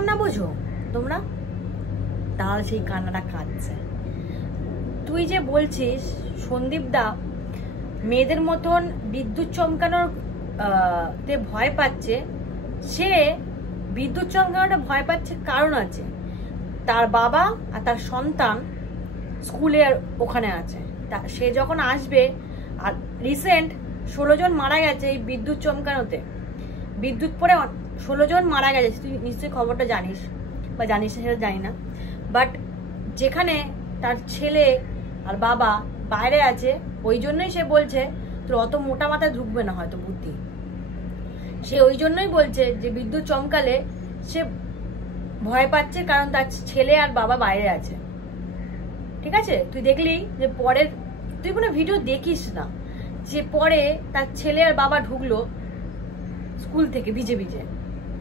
কান্না বোঝো তোমরা, তাহলে সেই কান্নাটা কাঁদছে। তুই যে বলছিস সন্দীপ দা মেয়েদের মতন বিদ্যুৎ চমকানোর তে ভয় পাচ্ছে, সে বিদ্যুৎ চমকানোটা ভয় পাচ্ছে কারণ আছে। তার বাবা আর তার সন্তান স্কুলে ওখানে আছে, সে যখন আসবে, আর রিসেন্ট 16 জন মারা গেছে এই বিদ্যুৎ চমকানোতে, বিদ্যুৎ পড়ে 16 জন মারা গেছে। তুই নিশ্চয়ই খবরটা জানিস বা জানিস না সেটা জানি না, বাট যেখানে তার ছেলে আর বাবা বাইরে আছে, ওই জন্যই সে বলছে তোর অত মোটা মাথায় ঢুকবে না হয়তো বুদ্ধি। সে ওই জন্যই বলছে যে বিদ্যুৎ চমকালে সে ভয় পাচ্ছে কারণ তার ছেলে আর বাবা বাইরে আছে। ঠিক আছে, তুই দেখলি যে পরের, তুই কোনো ভিডিও দেখিস না, যে পরে তার ছেলে আর বাবা ঢুকলো স্কুল থেকে ভিজে ভিজে।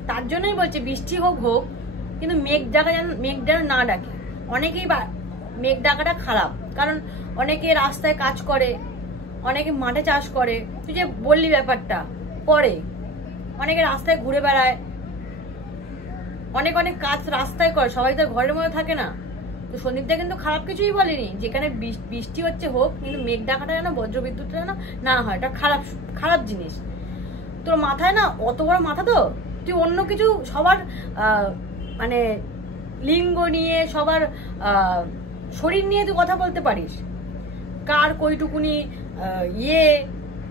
তার জন্যই বলছে বৃষ্টি হোক হোক, কিন্তু মেঘ যেন না ডাকে। অনেকেই মেঘ ডাকাটা খারাপ, কারণ অনেকে রাস্তায় কাজ করে, অনেকে মাঠে চাষ করে। তুই যে বললি ব্যাপারটা, করে অনেকে রাস্তায় ঘুরে বেড়ায়, অনেক অনেক কাজ রাস্তায় করে, সবাই তো ঘরের মধ্যে থাকে না। তো সন্দীপদা কিন্তু খারাপ কিছুই বলেনি, যেখানে বৃষ্টি হচ্ছে হোক, কিন্তু মেঘ ডাকাটা যেন, বজ্রবিদ্যুৎটা যেন না হয়, এটা খারাপ খারাপ জিনিস। তোর মাথায় না অত বড় মাথা, তো তুই অন্য কিছু সবার মানে লিঙ্গ নিয়ে, সবার শরীর নিয়ে তুই কথা বলতে পারিস, কার কইটুকুনি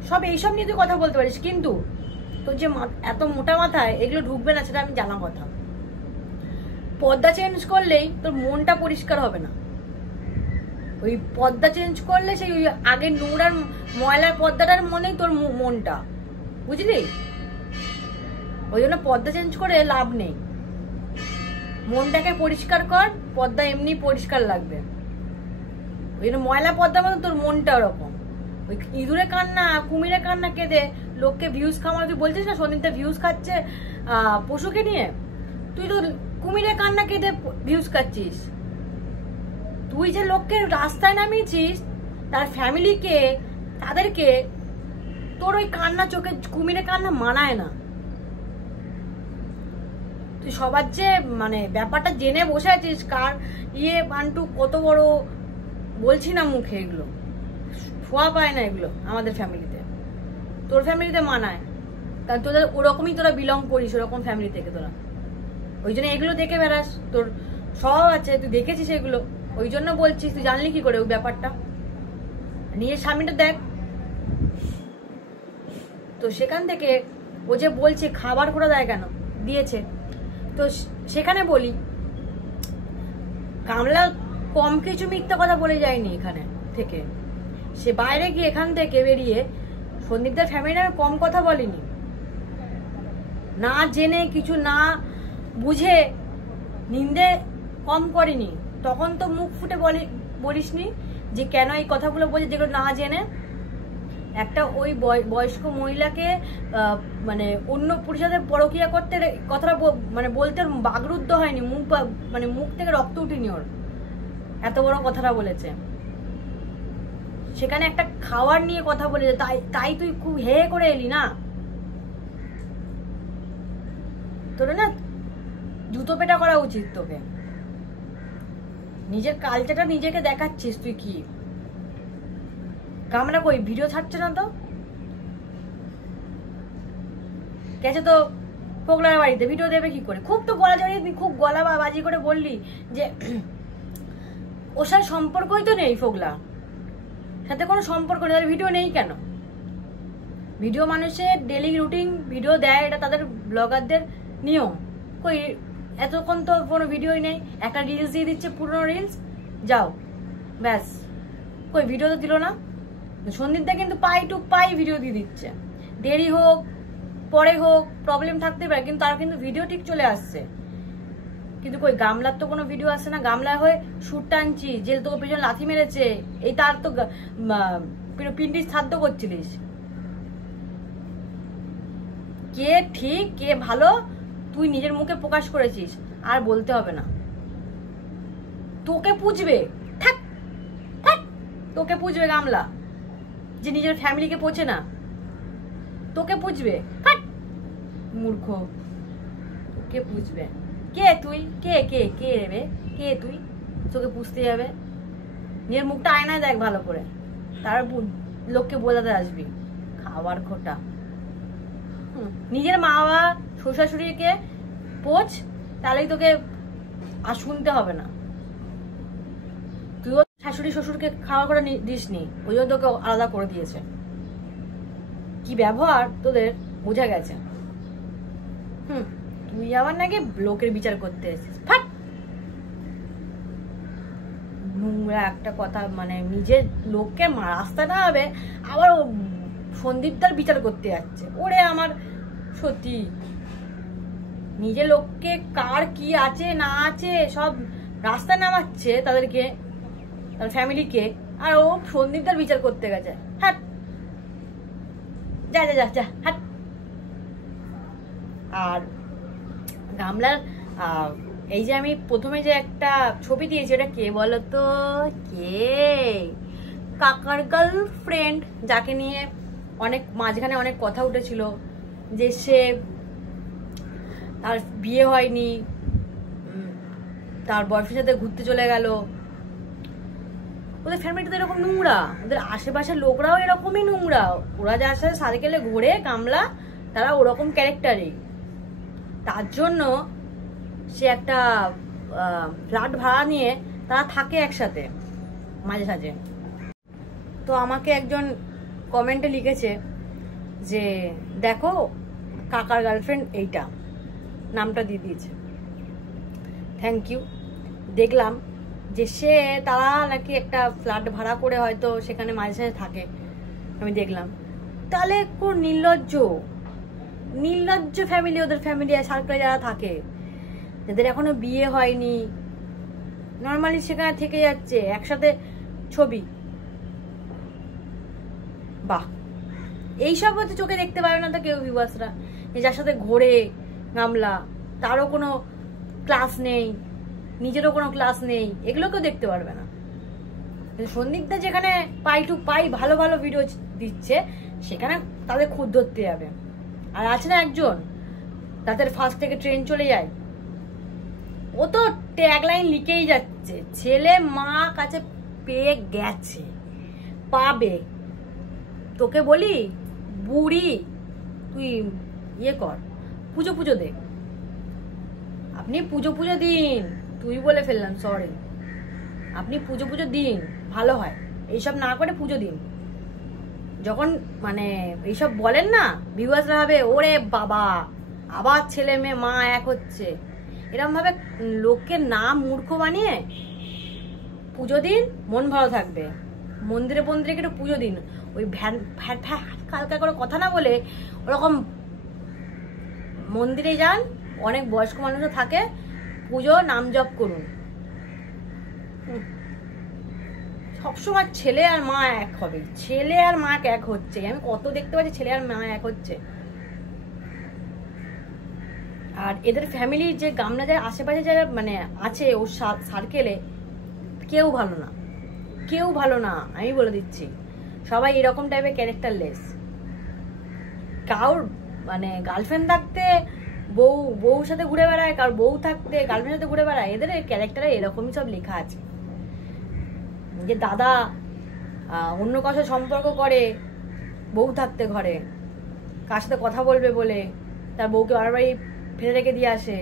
সব এইসব নিয়ে তুই কথা বলতে পারিস, কিন্তু তোর যে এত মোটা মাথায় এগুলো ঢুকবে না সেটা আমি জানা কথা। পর্দা চেঞ্জ করলেই তোর মনটা পরিষ্কার হবে না। ওই পর্দা চেঞ্জ করলে সেই আগে নোংরার ময়লার পর্দাটার মনেই তোর মনটা, বুঝলি? ওই জন্য পর্দা চেঞ্জ করে লাভ নেই। মনটাকে পরিষ্কার কর, পর্দা এমনি পরিষ্কার লাগবে। ওই জন্য ময়লা পর্দার মতো তোর মনটা ওরকম। ওই ইঁদুরে কান্না, কুমিরে কান্না কেঁদে লোককে ভিউজ খাওয়া, তুই বলছিস না সন্দীপদা ভিউজ খাচ্ছে পশুকে নিয়ে, তুই তো কুমিরে কান্না কেঁদে ভিউজ খাচ্ছিস। তুই যে লোককে রাস্তায় নামিয়েছিস, তার ফ্যামিলিকে, তাদেরকে, তোর ওই কান্না চোখে কুমিরে কান্না মানায় না। তুই সবার যে মানে ব্যাপারটা জেনে বসে আছিস, কার বান্টু কত বড়, বলছি না মুখে, এগুলো ছোঁয়া পায় না এগুলো আমাদের ফ্যামিলিতে। তোর ফ্যামিলিতে মানায়, কারণ তোদের ওরকমই তোরা বিলং করিস, ওরকম ফ্যামিলি থেকে তোরা, ওই জন্য এগুলো দেখে বেড়াস, তোর সব আছে, তুই দেখেছিস এগুলো, ওই জন্য বলছিস। তুই জানলি কি করে ওই ব্যাপারটা? নিজের স্বামীটা দেখ। তো সেখান থেকে ও যে বলছে খাবার করে দেয় কেন, দিয়েছে, তো সেখানে বলি কামলা কম কিছু মিথ্যা কথা বলে যায়নি এখানে থেকে, সে বাইরে গিয়ে এখান থেকে বেরিয়ে সন্দীপদার ফ্যামিলি কম কথা বলেনি, না জেনে কিছু না বুঝে নিন্দে কম করেনি। তখন তো মুখ ফুটে বলিসনি যে কেন এই কথাগুলো বলছে যেগুলো না জেনে। একটা ওই বয়স্ক মহিলাকে মানে অন্য পুরুষের সাথে পরকিয়া করতে কথাটা মানে বলতে বাগরুদ্ধ হয়নি, মানে মুখ থেকে রক্ত উঠিনি ওর, এত বড় কথাটা বলেছে। সেখানে একটা খাওয়ার নিয়ে কথা বলেছে, তাই তুই খুব হে করে এলি না? তোর না জুতো পেটা করা উচিত তোকে। নিজের কালচারটা নিজেকে দেখাচ্ছিস তুই কি? কামরা কই ভিডিও ছাড়ছে না তো, গেছে তো পোগলার বাড়িতে, ভিডিও দেবে কি করে? খুব তো গলা জড়িয়ে, খুব গলা বাজি করে বললি যে ওর সাথে সম্পর্কই তো নেই, ফোগলা সাথে কোনো সম্পর্ক নেই, ভিডিও নেই কেন? ভিডিও মানুষের ডেলি রুটিন ভিডিও দেয়, এটা তাদের ব্লগারদের নিয়ম। কই এতক্ষণ তো কোনো ভিডিওই নেই, একটা রিলস দিয়ে দিচ্ছে, পুরনো রিলস, যাও ব্যাস। কই ভিডিও তো দিল না। সন্দীপদা কিন্তু পাই টু পাই ভিডিও দিয়ে দিচ্ছে, দেরি হোক পরে হোক প্রবলেম থাকতে পারে, কিন্তু তার কিন্তু ভিডিও ঠিক চলে আসছে। কিন্তু কই গামলার তো কোনো ভিডিও আসছে না। গামলায় হয়ে সুট টানছি, যে তোকে পেছনে লাথি মেরেছে, এই তার তো পিন্ডিস খাদ্য করছিলিস। কে ঠিক কে ভালো তুই নিজের মুখে প্রকাশ করেছিস, আর বলতে হবে না। তোকে পুজবে, থাক থাক, তোকে পুজবে গামলা, যে নিজের ফ্যামিলিকে পোছে না, তোকে পুজবে। মূর্খ, তোকে পুজবে। কে তুই, কে কে কে রে, কে তুই? তোকে পুষতে যাবে, নিজের মুখটা আয়নায় দেখ ভালো করে, তার লোককে বোঝাতে আসবি। খাবার খোটা। নিজের মা বাবা শ্বশুরকে পোছ, তাহলেই তোকে আর শুনতে হবে না। তুইও শাশুড়ি শ্বশুরকে খাওয়া করে দিস নি, ওই জন্য তোকে আলাদা করে দিয়েছে। কি ব্যবহার তোদের বোঝা গেছে। তুই আবার নাকি লোকের বিচার করতে এসেছিস, ফাট। নোংরা একটা কথা, মানে নিজের লোককে রাস্তা না হবে, আবার সন্দীপদার বিচার করতে যাচ্ছে। ওরে আমার সত্যি, নিজের লোককে কার কি আছে না আছে সব রাস্তায় নামাচ্ছে তাদেরকে, তার ফ্যামিলিকে, আর ও সন্দীপদার বিচার করতে গেছে। হাট, যা যা যা যা, হাট। আর গামলার এই যে আমি প্রথমে যে একটা ছবি দিয়েছি, এটা কে বলতো? কে? কাকার গার্লফ্রেন্ড, যাকে নিয়ে অনেক মাঝখানে অনেক কথা উঠেছিল, যে সে তার বিয়ে হয়নি, তার বয়ফ্রেন্ডের সাথে ঘুরতে চলে গেল। ওদের ফ্যামিলিটা তো এরকম নোংরা, ওদের আশেপাশের লোকরাও এরকমই নোংরা। ওরা যার সাথে সার্কেলে ঘোরে গামলা, তারা ওরকম ক্যারেক্টারই। তার জন্য সে একটা ফ্ল্যাট ভাড়া নিয়ে তারা থাকে একসাথে মাঝে সাঝে। তো আমাকে একজন কমেন্টে লিখেছে যে দেখো কাকার গার্লফ্রেন্ড, এইটা নামটা দিয়ে দিয়েছে। Thank you. দেখলাম যে সে তারা নাকি একটা ফ্ল্যাট ভাড়া করে হয়তো সেখানে মাঝে সাঝে থাকে, আমি দেখলাম। তাহলে কোন নির্লজ্জ নির্লজ্জ ফ্যামিলি, ওদের ফ্যামিলি সার্কেলে যারা থাকে, যাদের এখনো বিয়ে হয়নি, নর্মালি সেখানে থেকে যাচ্ছে একসাথে ছবি। বাহ, এইসব হচ্ছে চোখে দেখতে পাবে না তো কেউ ভিউয়ার্সরা, যার সাথে ঘোরে গামলা, তারও কোনো ক্লাস নেই, নিজেরও কোনো ক্লাস নেই, এগুলো কেউ দেখতে পারবে না। সন্দীপদা যেখানে পাই টু পাই ভালো ভালো ভিডিও দিচ্ছে, সেখানে তাদের খুদ ধরতে যাবে। আর আছে না একজন, তাদের ফার্স্ট থেকে ট্রেন চলে যায়, ও তো ট্যাগলাইন লিখেই যাচ্ছে, ছেলে মা কাছে পেয়ে গেছে, পাবে। তোকে বলি বুড়ি, তুই ইয়ে কর, পুজো পুজো দে। আপনি পুজো পুজো দিন, তুই বলে ফেললাম, সরি। আপনি পুজো পুজো দিন, ভালো হয়। এইসব না করে পুজো দিন। যখন মানে এইসব বলেন না, ভিউয়ার্সরা ভাবে ওরে বাবা, আবার ছেলে মেয়ে মা এক হচ্ছে, এরকম ভাবে লোককে না মূর্খ বানিয়ে পুজো দিন, মন ভালো থাকবে। মন্দিরে মন্দিরে একটু পুজো দিন, ওই ফ্যাট হালকা করে কথা না বলে ওরকম মন্দিরে যান, অনেক বয়স্ক মানুষও থাকে, পুজো নাম জপ করুন। সবসময় ছেলে আর মা এক হবে, ছেলে আর মা এক হচ্ছে, আমি কত দেখতে পাচ্ছি ছেলে আর মা এক হচ্ছে। আর এদের ফ্যামিলির যে গামলা যারা আশেপাশে যারা মানে আছে ওর সার্কেলে, কেউ ভালো না, কেউ ভালো না, আমি বলে দিচ্ছি। সবাই এরকম টাইপের ক্যারেক্টারলেস। কারোর মানে গার্লফ্রেন্ড থাকতে বউর সাথে ঘুরে বেড়ায়, কারোর বউ থাকতে গার্লফ্রেন্ডের সাথে ঘুরে বেড়ায়, এদের ক্যারেক্টারে এরকমই সব লেখা আছে। যে দাদা অন্য কারোর সাথে সম্পর্ক করে বউ থাকতে ঘরে, কার সাথে কথা বলবে বলে তার বউকে বারবারই ফেলে রেখে দিয়ে আসে।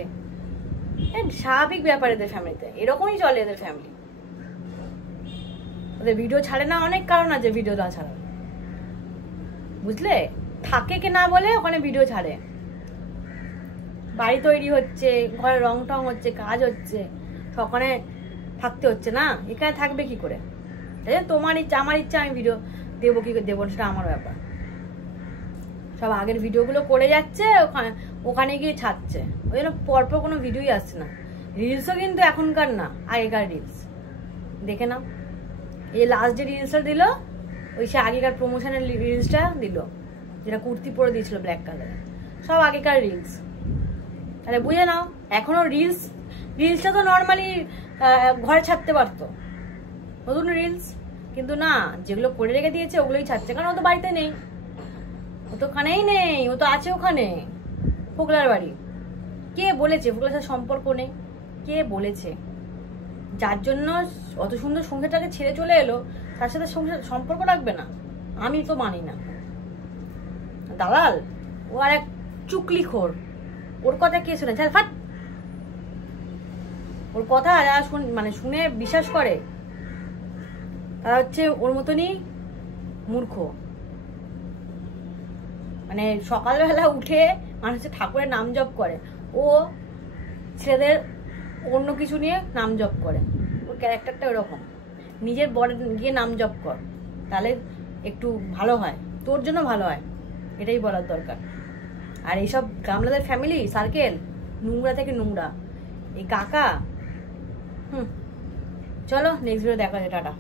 স্বাভাবিক ব্যাপার এদের ফ্যামিলিতে, এরকমই চলে এদের ফ্যামিলি। ওদের ভিডিও ছাড়ে না, অনেক কারণ আছে ভিডিও না ছাড়ার, বুঝলে? থাকে কি না বলে ওখানে ভিডিও ছাড়ে। বাড়ি তৈরি হচ্ছে, ঘরে রং টং হচ্ছে, কাজ হচ্ছে, সকালে থাকতে হচ্ছে না, এখানে থাকবে কি করে? তোমার ইচ্ছা, আমার ইচ্ছা, আমি ভিডিও দেবো কি দেবো সেটা আমার ব্যাপার। সব আগের ভিডিওগুলো করে যাচ্ছে, ওখানে গিয়ে ছাড়ছে, ওই জন্য পরপর কোনো ভিডিওই আসছে না। রিলসও কিন্তু এখনকার না, আগেকার রিলস দেখে নাও। এই লাস্ট যে রিলসটা দিল, ওই সে আগেকার প্রমোশনের রিলসটা দিল, যেটা কুর্তি পরে দিয়েছিল ব্ল্যাক কালারের, সব আগেকার রিলস। তাহলে বুঝে নাও, এখনো রিলসটা তো নর্মালি ঘরে ছাড়তে পারতো, নতুন রিলস, কিন্তু না, যেগুলো করে রেখে দিয়েছে ওগুলোই ছাড়ছে, কারণ ও তো বাড়িতে নেই, ও তো ওখানেই নেই, ও তো আছে ওখানে পোকলার বাড়ি। কে বলেছে ফুকলার সাথে সম্পর্ক নেই? কে বলেছে? যার জন্য অত সুন্দর সংসারটাকে ছেড়ে চলে এলো তার সাথে সম্পর্ক রাখবে না? আমি তো মানি না। দালাল ও আর এক চুকলিখোর, ওর কথা কে শুনে? চল ফাট। ওর কথা যারা মানে শুনে বিশ্বাস করে তারা হচ্ছে ওর মতনই মূর্খ। মানে সকালবেলা উঠে মানুষের ঠাকুরের নাম জপ করে, ও ছেলেদের অন্য কিছু নিয়ে নাম জপ করে। ওর ক্যারেক্টারটা ওরকম। নিজের বড় গিয়ে নাম জপ কর, তাহলে একটু ভালো হয়, তোর জন্য ভালো হয়, এটাই বলার দরকার। আর এইসব গামলাদের ফ্যামিলি সার্কেল নোংরা থেকে নোংরা। এই কাকা চলো নেক্সট ভিডিও দেখা যায়, টাটা।